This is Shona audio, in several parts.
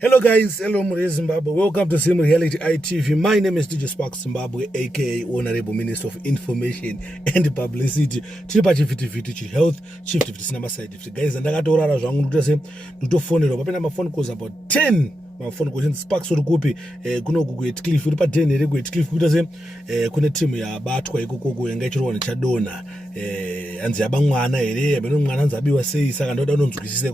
Hello guys, hello Murray Zimbabwe. Welcome to Sim Reality ITV. My name is DJ Spark Zimbabwe, aka Honorable Minister of Information and Publicity. Chiripa chiviti health, chief number side. Guys, and I got all to phone it up. My phone calls about 10. My phone calls Sparks or Guppy, Kuno Guet Cliff, Paten, Regulate Cliff, Kunetim, Batwa, Kuku, and get on Chadona, and the Abangwana, Benunganza, was say, Sagando, don't say,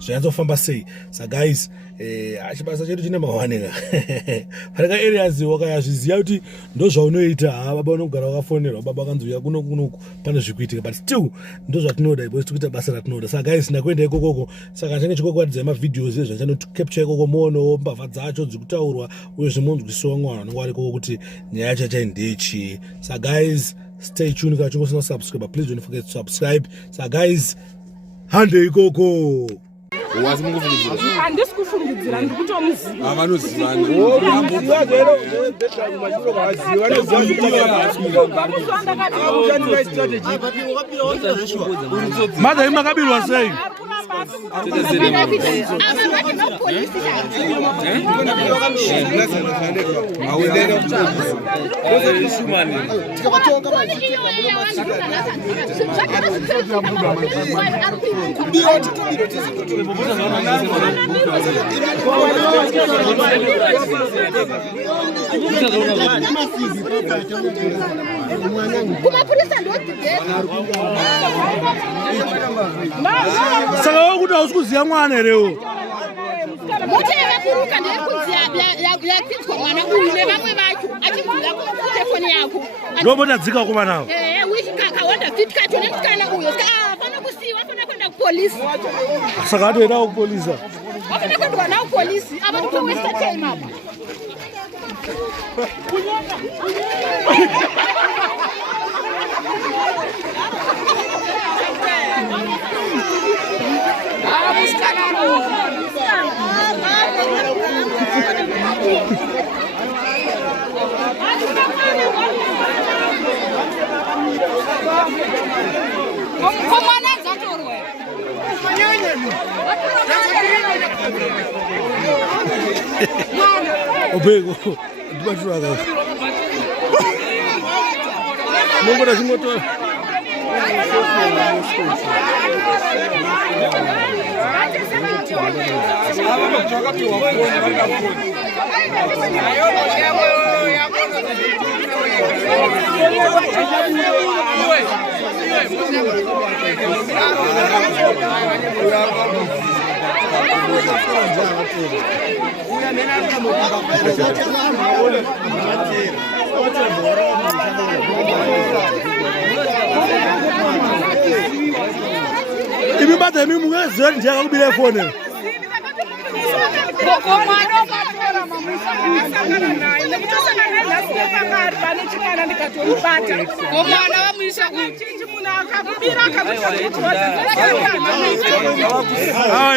so as of Famba say, so guys, I should pass a number one. Paraga areas, the Waka is Yauti, those who know it, Ababono, Garaphone, or Babagans, we are going to punish you, but still, those that know that was to get a bass at know. So guys, Nakwende Gogo, Sakajanic Gogo, Zema videos, and to capture Gogo. Bavazacho zikutaurwa wezvemunhu zvisongwa nowari kuti nyaya ndichi. So guys, stay tuned kachingosina subscribe, please don't forget to subscribe. So guys, hande ikoko wazi mungufungidzira handisi kufungidzira ndikutomuziva vanozivana madai makabirwa sei saka wakuti hausi mwana leo muteva kuruka ndekuziya yapinzwa mwana uyu nevamwe vacho achibvira kutelefoni yako ndobotadzika kumanawo wishikakawanda fitikacho nemusikana uyo fana kusiwa fana kwenda kupolisi saka atoendawo kupolisa wafana kwendwa nawo kupolisi ava kutowesta time apa obego ndibaturaka nombora chimoto ibi bata mi mungezeri njaka kubile phone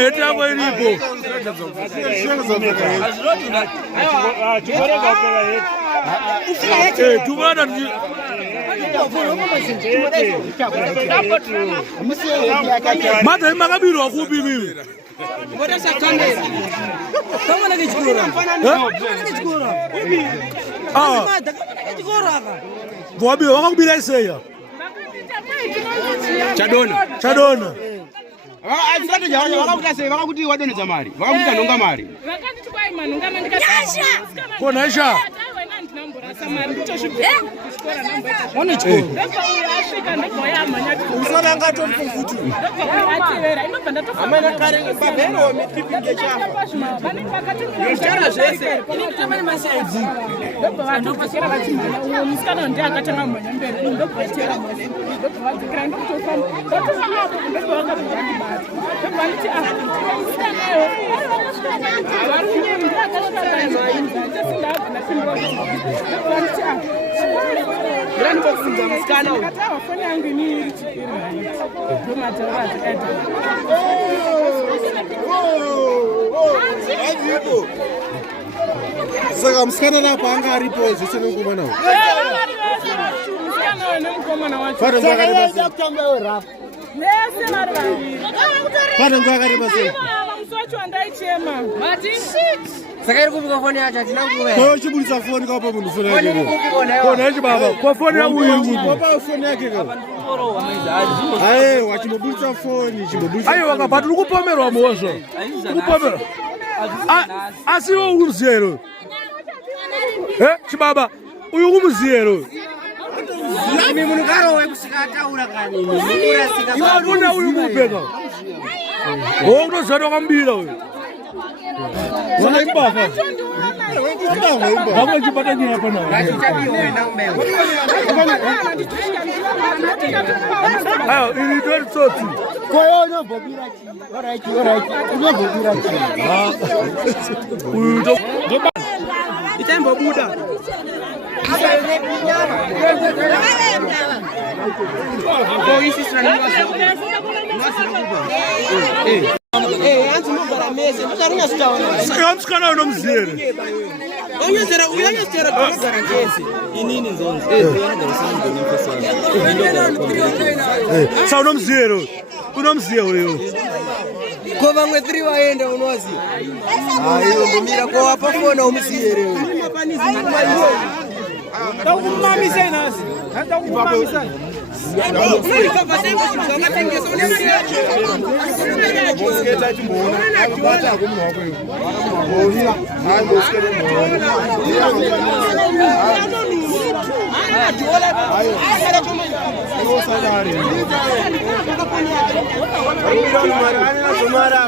yetako ilipo tumana mata makabirwa kupi mimi vobi wakakubira iseya chadona vakakuti wadonedza mari vakakuita nhonga mari konaisha Grande boxing msikana huyu. Kata wafanya yangu ni hili chikira. Ndio matawati eta. saka msikana lapha anga aripo zvese nengoma nawo Msikana wewe nemkoma na wacho. fana ngwakari basi Lese mari vaviri. fana ngwakari basi wacho andaichema. Mati shit. Saka iri kupika foni yacho hatina nguva. Kwa chibudisa foni kapa munhu foni yake. Foni iri kupika Kona yacho baba. Kwa foni ya uyu. Baba foni yake kapa. Aye, wachimubudisa foni, chimubudisa. Ayo wakapata ukupomerwa mosho. Ukupomerwa. Asiwo umzero. Chibaba, uyu umzero. Nani munugaro wekusika taura kani. Murasika. Iwa una uyu mubeka. Unozana kwambira uyu. Wana imbafa. Ngakho chipata nyina hapa nawe. Ngachichapi wena umbewa. Ayo, ini ndo tsotsi. Kwa hiyo unyambobira chi. Alright. Unyambobira chi. Uyu ndo Itembo buda. Anzi mugara mese, mutarinya sitaona. saka msikana unomzere. Onyezera uyanyezera kugara kese. Inini nzonzi. Yanogara sana nifesa. Sa unomzere. Unomzere uyu. Ko vamwe 3 waenda unozi. Ayo mbomira ko apa fona umsiyere. Ndakumamisa nasi. Ndakumamisa. Mosketa chimboona. Abata kumunhu wako uyu. Mbomira. Hayi mosketa mbona. Ayo. Salari. Ayo mari, ana somara.